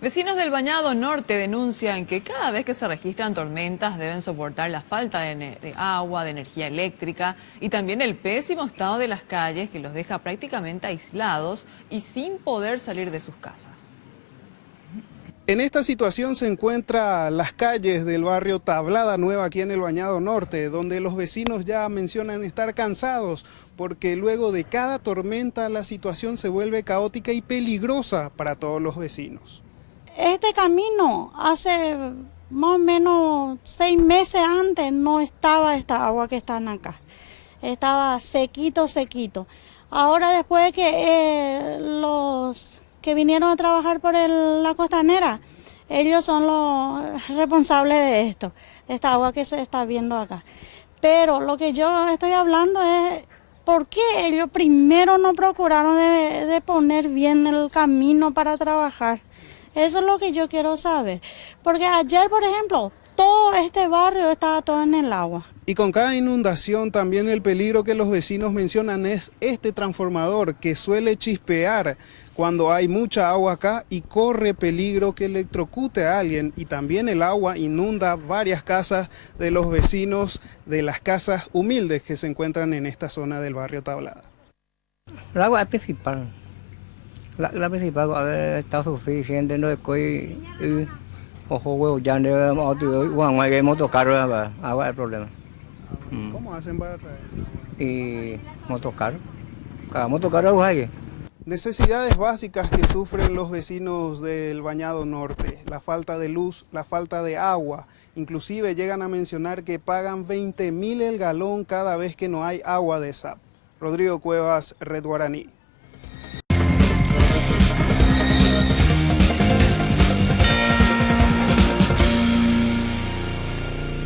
Vecinos del Bañado Norte denuncian que cada vez que se registran tormentas deben soportar la falta de agua, de energía eléctrica y también el pésimo estado de las calles que los deja prácticamente aislados y sin poder salir de sus casas. En esta situación se encuentran las calles del barrio Tablada Nueva aquí en el Bañado Norte, donde los vecinos ya mencionan estar cansados porque luego de cada tormenta la situación se vuelve caótica y peligrosa para todos los vecinos. Este camino hace más o menos 6 meses antes no estaba esta agua que están acá. Estaba sequito, sequito. Ahora después de que los que vinieron a trabajar por la costanera, ellos son los responsables de esto, esta agua que se está viendo acá. Pero lo que yo estoy hablando es por qué ellos primero no procuraron de poner bien el camino para trabajar. Eso es lo que yo quiero saber, porque ayer, por ejemplo, todo este barrio estaba todo en el agua. Y con cada inundación también el peligro que los vecinos mencionan es este transformador que suele chispear cuando hay mucha agua acá y corre peligro que electrocute a alguien, y también el agua inunda varias casas de los vecinos de las casas humildes que se encuentran en esta zona del barrio Tablada. El agua es principal. La principal está suficiente, no es que ojo huevo ya no hay motocarro, agua es el problema. ¿Cómo hacen para traer? Y motocarro, cada motocarro hay. Necesidades básicas que sufren los vecinos del Bañado Norte, la falta de luz, la falta de agua, inclusive llegan a mencionar que pagan 20.000 el galón cada vez que no hay agua de SAP. Rodrigo Cuevas, Red Guaraní.